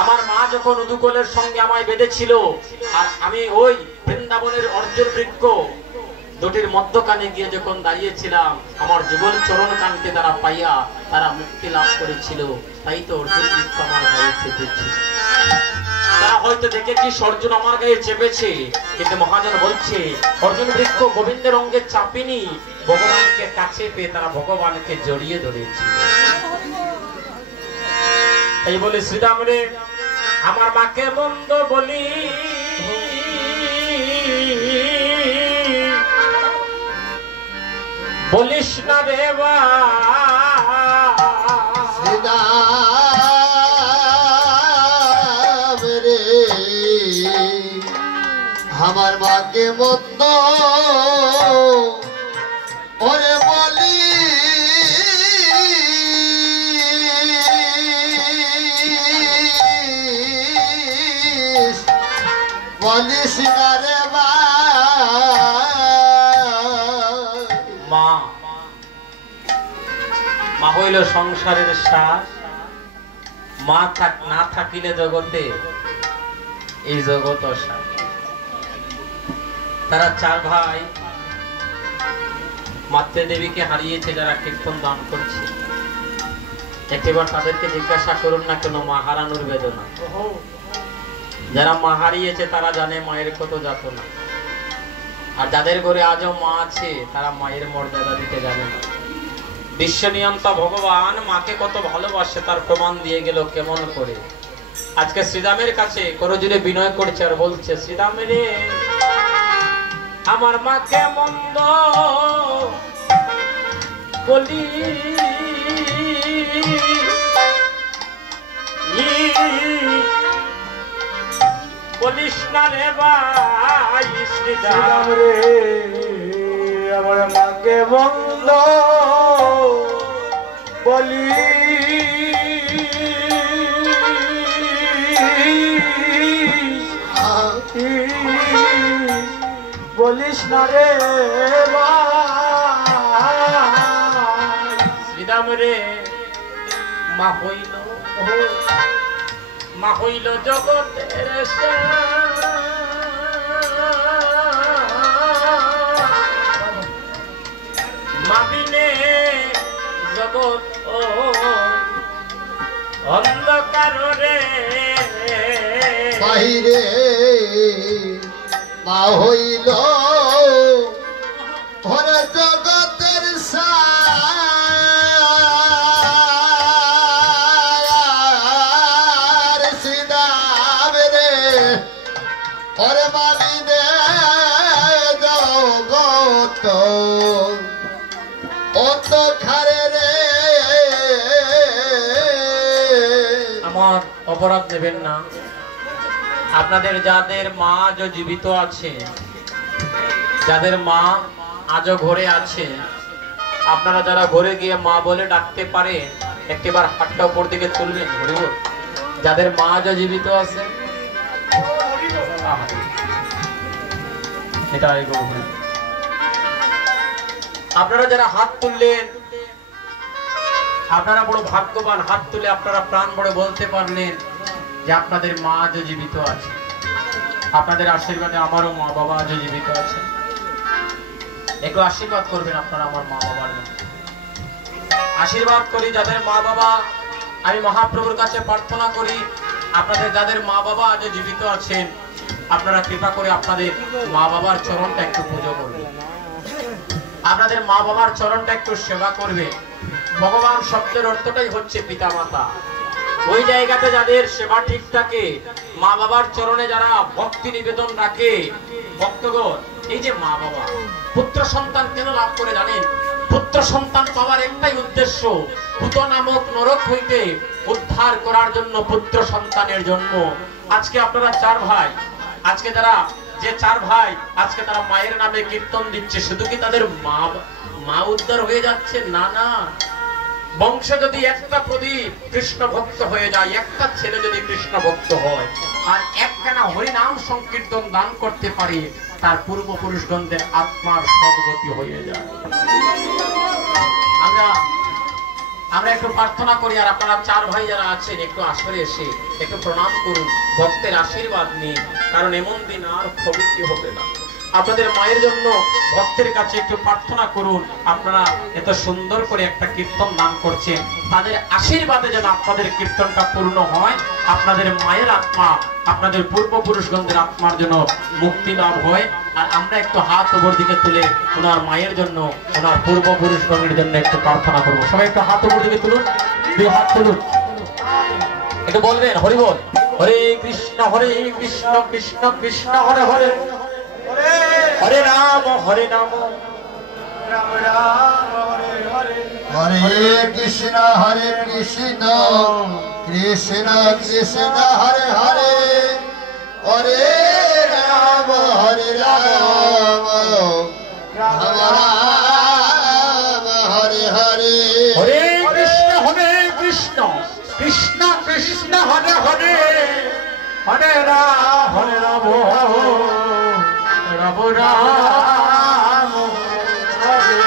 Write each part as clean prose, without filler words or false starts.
আমার মা যখন উদুকলের সঙ্গে আমায় বেঁধেছিল আর আমি ওই বৃন্দাবনের অর্জুন বৃক্ষ দুটির মধ্যখানে গিয়ে যখন দাঁড়িয়েছিলাম, আমার যুগল চরণ কান্তে তারা পাইয়া তারা মুক্তি লাভ করেছিল। তাই তো অর্জুন বৃক্ষ আমার গায়ে চেপেছে। তারা হয়তো দেখেছি অর্জুন আমার গায়ে চেপেছে, কিন্তু মহাজন বলছে অর্জুন বৃক্ষ গোবিন্দের অঙ্গে চাপিনি, ভগবানকে কাছে পেয়ে তারা ভগবানকে জড়িয়ে ধরেছে। এই বলে শ্রীরাম রে আমার মাকে মন্দ বলি, বলিস না রে শ্রীরাম রে আমার মাকে মন্দ ওরে বলি, বলিস না রে মা। মা হইল সংসারের শ্বাস, মা না থাকিলে জগতে এই জগৎ অসার। তারা চার ভাই মাতৃ দেবীকে হারিয়েছে, যারা কীর্তন দান করছে। একবার তাদেরকে জিজ্ঞাসা করুন না কেন মা হারানোর বেদনা। যারা মা হারিয়েছে তারা জানে মায়ের কত যাতনা। আর যাদের ঘরে আজও মা আছে তারা মায়ের মর্যাদা দিতে জানে না। বিশ্ব নিয়ন্তা ভগবান মাকে কত ভালোবাসে তার প্রমাণ দিয়ে গেল কেমন করে। আজকে শ্রীরামের কাছে করজোড়ে বিনয় করছে আর বলছে, শ্রীরাম রে আমার মাকে মন্দ বলি, বলিস না রে ভাই শ্রীরাম রে আমার মাকে মন্দ বলি, বলিস না রে শ্রীরাম রে মা হইল জগতের মা বিনে জগৎ অন্ধকার রে বাহিরে মা হইল ওরে জগতের সার। শ্রীরাম রে ওরে মালিনে জগৎ অন্ধকারে রে। আমার অপরাধ নেবেন না। আপনাদের যাদের মা আজও জীবিত আছে, যাদের মা আজও ঘরে আছে, আপনারা যারা ঘরে গিয়ে মা বলে ডাকতে পারে একটিবার হাতটা উপর দিকে তুলবেন। যাদের মা আজও জীবিত আছে আপনারা যারা হাত তুললেন আপনারা বড় ভাগ্যবান। হাত তুলে আপনারা প্রাণ ভরে বলতে পারলেন যে আপনাদের মা আজও জীবিত আছে। আপনাদের আশীর্বাদে আমারও মা বাবা আজও জীবিত আছে। একটু আশীর্বাদ করবেন আপনারা আমার মা বাবার জন্য। আশীর্বাদ করি যাদের মা বাবা, আমি মহাপ্রভুর কাছে প্রার্থনা করি আপনাদের যাদের মা বাবা আজও জীবিত আছেন, আপনারা কৃপা করে আপনাদের মা বাবার চরণটা একটু পুজো করবেন, আপনাদের মা বাবার চরণটা একটু সেবা করবে। ভগবান শব্দের অর্থটাই হচ্ছে পিতা মাতা। ওই জায়গাতে যাদের সেবা ঠিক থাকে, মা বাবার চরণে যারা ভক্তি নিবেদন রাখে, ভক্তগণ এই যে মা বাবা পুত্র সন্তান কেন লাভ করে জানেন? পুত্র সন্তান পাওয়ার একটাই উদ্দেশ্য, পুত নামক নরক হইতে উদ্ধার করার জন্য, পুত্র সন্তানের জন্য। আজকে আপনারা চার ভাই, আজকে যারা যে চার ভাই আজকে তারা মায়ের নামে কীর্তন দিচ্ছে, শুধু কি তাদের মা উদ্ধার হয়ে যাচ্ছে? না না, বংশে যদি একটা প্রদীপ কৃষ্ণ ভক্ত হয়ে যায়, একটা ছেলে যদি কৃষ্ণ ভক্ত হয় আর একখানা হরিনাম সংকীর্তন দান করতে পারে, তার পূর্বপুরুষগণদের আত্মার সদ্গতি হয়ে যায়। আমরা আমরা একটু প্রার্থনা করি, আর আপনারা চার ভাই যারা আছেন একটু আসরে এসে একটু প্রণাম করুন, ভক্তের আশীর্বাদ নিন, কারণ এমন দিন আর হবে কি হবে না। আপনাদের মায়ের জন্য ভক্তের কাছে একটু প্রার্থনা করুন। আপনারা এত সুন্দর করে একটা কীর্তন নাম করছেন, তাদের আশীর্বাদে যেন আপনাদের কীর্তনটা পূর্ণ হয়, আপনাদের মায়ের আত্মা, আপনাদের পূর্বপুরুষগণদের আত্মার জন্য মুক্তি লাভ হয়। আর আমরা একটু হাত উপর দিকে তুলে ওনার মায়ের জন্য, ওনার পূর্বপুরুষগণের জন্য একটু প্রার্থনা করবো। সবাই একটু হাত উপর দিকে তুলুন, দুই হাত তুলুন, একটু বলবেন হরি বল, হরে কৃষ্ণ কৃষ্ণ কৃষ্ণ হরে হরে, হরে রাম হরে রাম, রাম রাম হরে হরে, হরে কৃষ্ণ কৃষ্ণ কৃষ্ণ হরে হরে, হরে রাম রাম রাম হরে হরে। হরে কৃষ্ণ কৃষ্ণ কৃষ্ণ হরে হরে, হরে রাম রাম রাম হরে।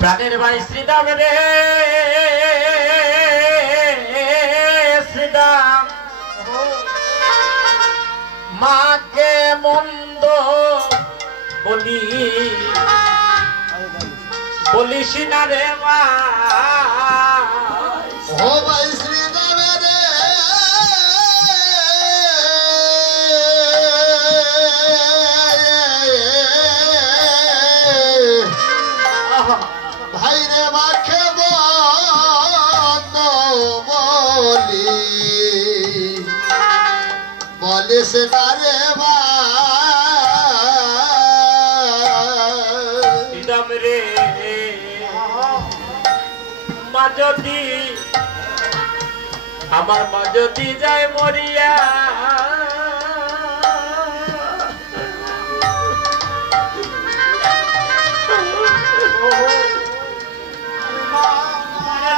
প্রাণের ভাই শ্রীরাম রে, শ্রীরাম মাকে মন্দ বলিস না রে মা, ও ভাই শ্রীরাম রে, ভাই রে মাকে বন্ধ বলিস না রে মা, শ্রীরাম রে মা যদি, আমার মা যদি যায় মরিয়া,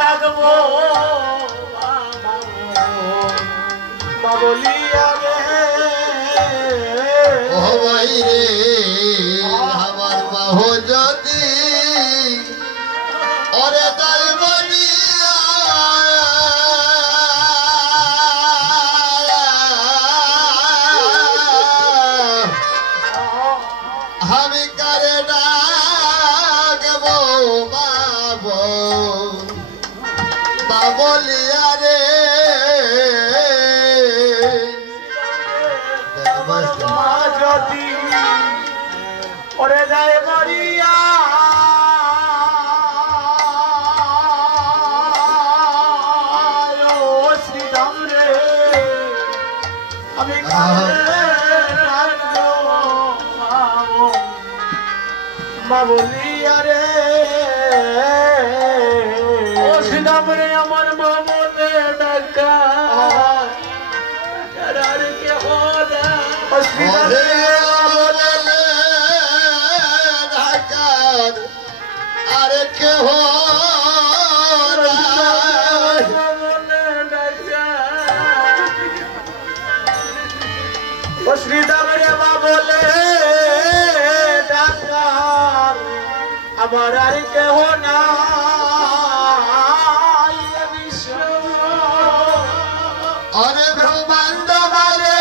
রাখবো মা বলিয়া রে, ও ভাই রে আমার বাহু যদি ওরে দাই বলিয়া, আমি কারে ডাকবো মা বলিয়া রে, মা যদি ওরে যায় মরিয়া, ও শ্রীরাম রে আমি মা বলিয়া রে, ও শ্রীরাম রে আমার মা মনে ডাকা, আর কে হলা, ও শ্রীরাম রে আরে কেহ ও শ্রীরাম রে মা বলে ডাকার, আমার আর কেহ না আরে ব্রহ্মাণ্ড বলে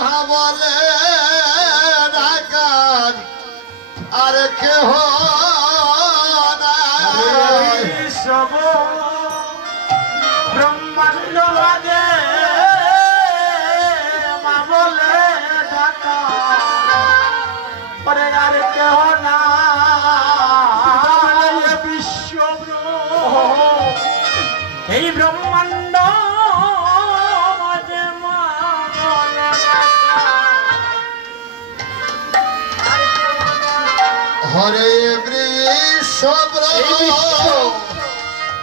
ভাবলে ডাকার, আরে কেহ সব ব্রহ্মাণ্ড বাজে মা বলে ঢাকা, পরে আর কেহ না বিশ্ব, এই ব্রহ্মাণ্ড বাজে মা বলে ঢাকা, হরে বৃষ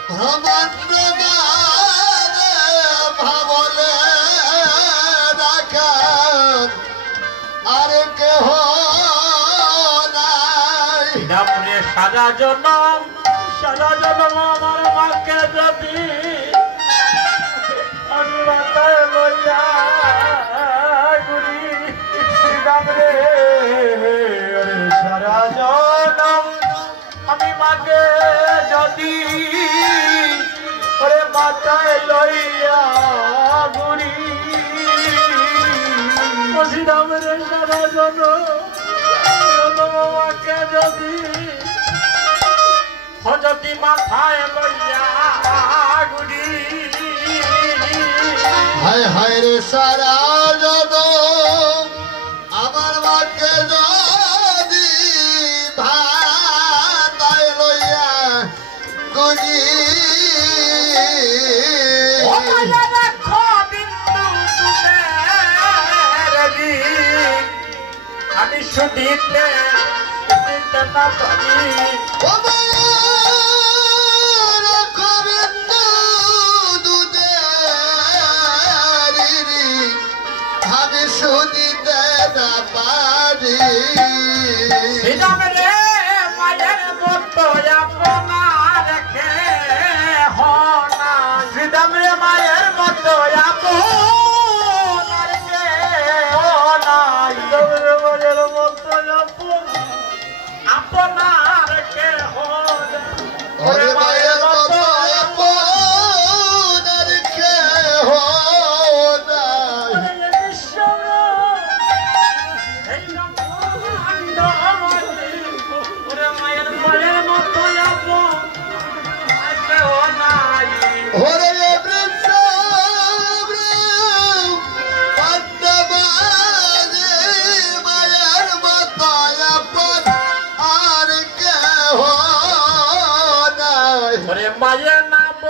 ব্রহ্মাণ্ড ভাবলে ডাকার, আরে কেহ নাই। সারা জনম আমার মাকে যদি আমি মাথায় লইয়া ঘুরি, শ্রীরাম রে সারা জনম আমি মাকে মাথায় লইয়া ঘুরি বসিলাম রে সারা জনমাকে যদি যদি মাথায় লইয়া ঘুরি হায় হায় রে সারা জনম আমার মাকে যদি ভাতায় লইয়া গুজি আমি শুনিতে দিতে না পারি আমি শুনিতে না পারি মায়ের মতো আপনার কে হনা শ্রীদামে মায়ের মতো আপনার কে হনা মায়ের মতো আপনার কে হনা ওরে মায়ের মতো আপনার কে হনা ওরে মায়ের মতো আপন আর কে হনা ওরে মায়ের নাম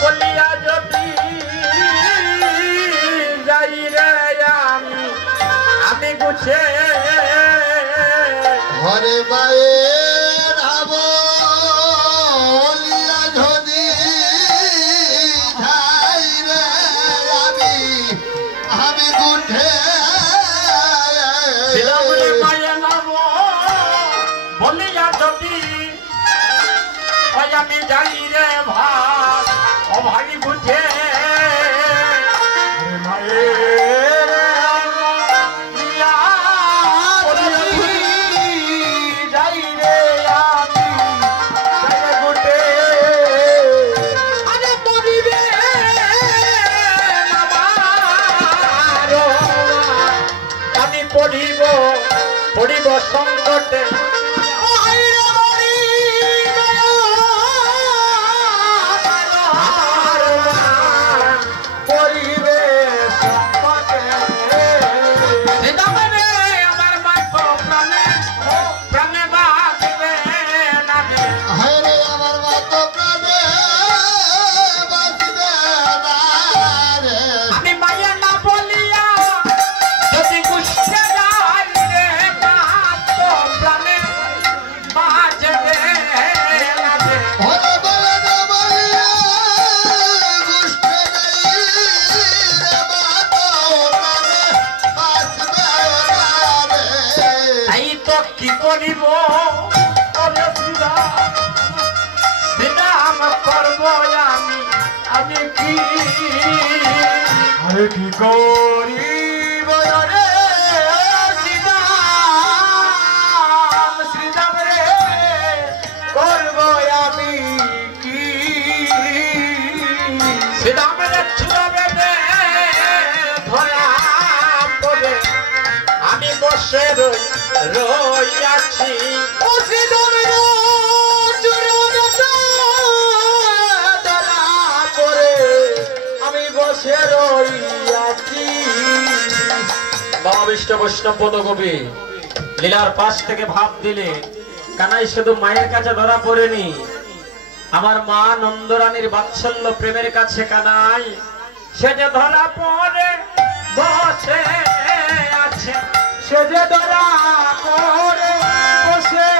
বলিয়া যদি যাই রে আমি গুছে হরে মায়ের বলিয়া যদি যাই রে আমি গুঠে মায়ের নাম বলিয়া যদি আমি যাই রে ভাই ও ভাই বুঝে মায়ের যাই রে আমি গুটে আরে মরিবে আমি পড়িব সংকটে কি করিব শ্রীরাম করব আমি কি আরে কি করিব রে শ্রীরাম রে করব আমি কি শ্রীরামের ছুড়াবে ধরা পড়ে আমি বসে রইয়াছি আমি বসে রইয়াছি। বাবা বিষ্ণু বৈষ্ণব পদকবি লীলার পাশ থেকে ভাব দিলে কানাই শুধু মায়ের কাছে ধরা পড়েনি, আমার মা নন্দরানীর বাৎসল্য প্রেমের কাছে কানাই সে যে ধরা পড়ে বসে আছে, সে যে ধরা পড়ে বসে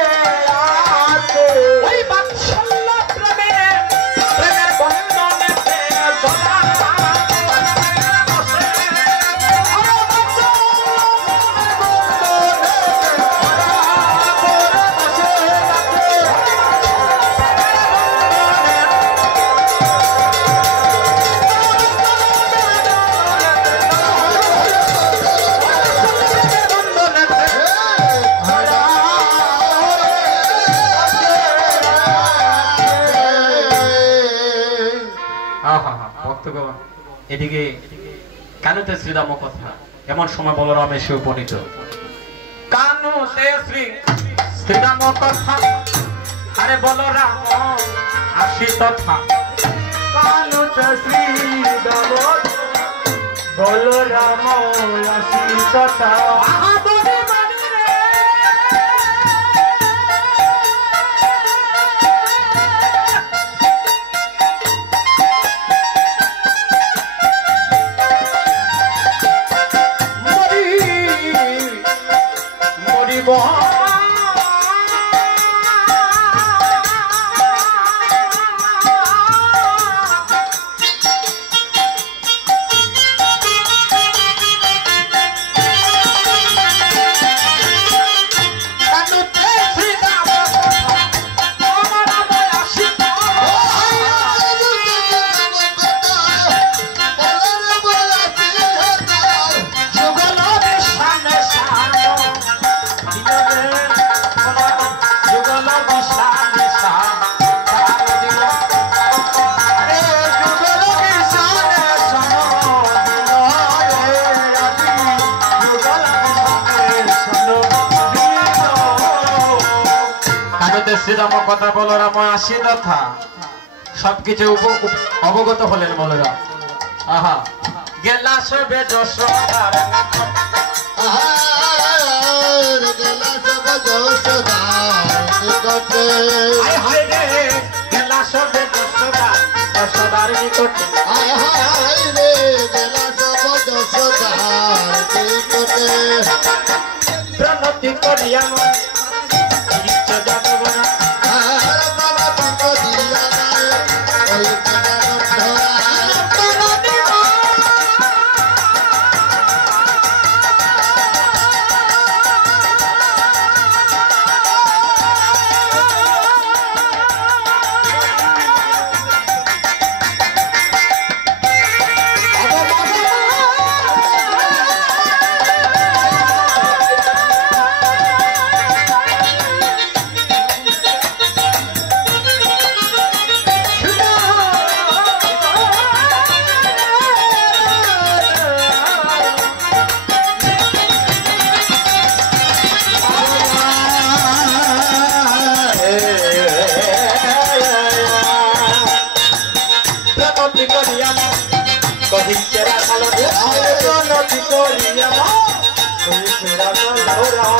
আছে ওই বাৎসল্য প্রেমের বন্ধনেতে ধরা আহা হা ভক্তগণ এদিকে কানুতে শ্রীরাম কথা এমন সময় বলরাম এসে উপনীত কানুতে শ্রীরাম কথা আরে বলরাম আসি তথা কানুতে শ্রীরাম বলরাম আসি তথা শ্রীরাম কথা বলরাম আসি তথা সবকিছু অবগত হলেন বলরাম আহা গেলা সবে যশোদার গেলা সব যশোদার নিকটে হায় হায় রে গেলা সবে যশোদার নিকটে হায় হায় রে গেলা সব যশোদার নিকটে প্রণতি করিয়া ইচ্ছা যাবো না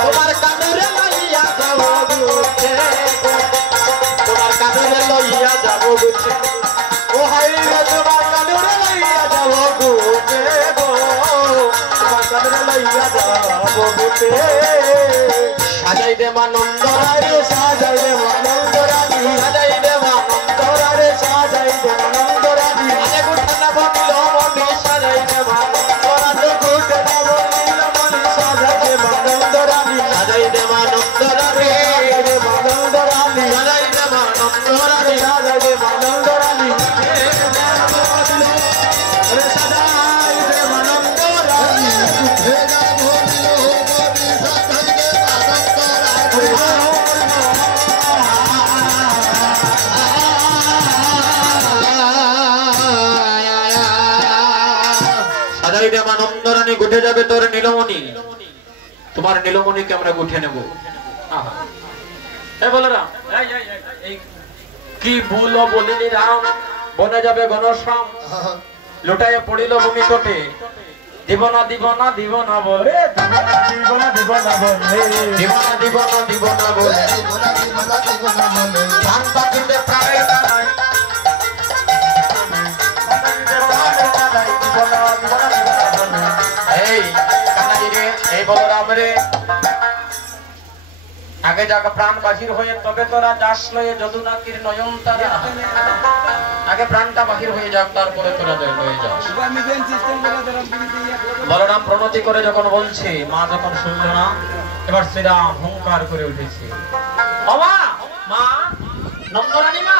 তোমার কানুরে লইয়া যাব গুছে তোমার কানুরে লইয়া যাব গুছে ও হাই রে তোমার কানুরে লইয়া যাব গুছে তোমার কানুরে লইয়া যাব গুছে সাজাই দে মানন্দরারে সাজাই দে মানন্দরানি সাজাই দে মানন্দরারে সাজাই দে মানন্দরানি আরে গুঠনা বনিল মনি সাজাই দে মানন্দরারে গুঠনা বনিল মনি সাজাই দে মানন্দরানি সাজাই দে মানন্দরারে রে মানন্দরানি সাজাই দে মানন্দরানি সাজাই দে মানন্দরানি রে সাজাই দে মানন্দরানি ভেগা ভরিল মনি সাজাই দে মানন্দরানি সাজাই দে মানন্দরানি গুঠে যাবে তোর নীলমণি তোমার নীলমণিকে আমরা গুঠে নেব আহা এই বলরাম এই কি ভুল বলিনি রাম বনে যাবে ঘনশ্যাম লুটাইয়া পড়িল ভূমি কোটে দিব না দিব না দিব না বলে দিব না দিব না বলে দিব না দিব না দিব না বলে প্রাণ পাখিতে প্রায় নাই এই কানাই রে এই বলরাম রে আগে যাকে প্রাণ বাহির হয়ে তবে তোরা যাস লয়ে যদুনাকির নয়ন তারা আগে প্রাণটা বাহির হয়ে যাক তারপরে তোরা লয়ে যাস বলরাম প্রণতি করে যখন বলছে মা যখন শুনল না এবার শ্রীরাম হুঙ্কার করে উঠেছে বাবা মা নন্দরানী মা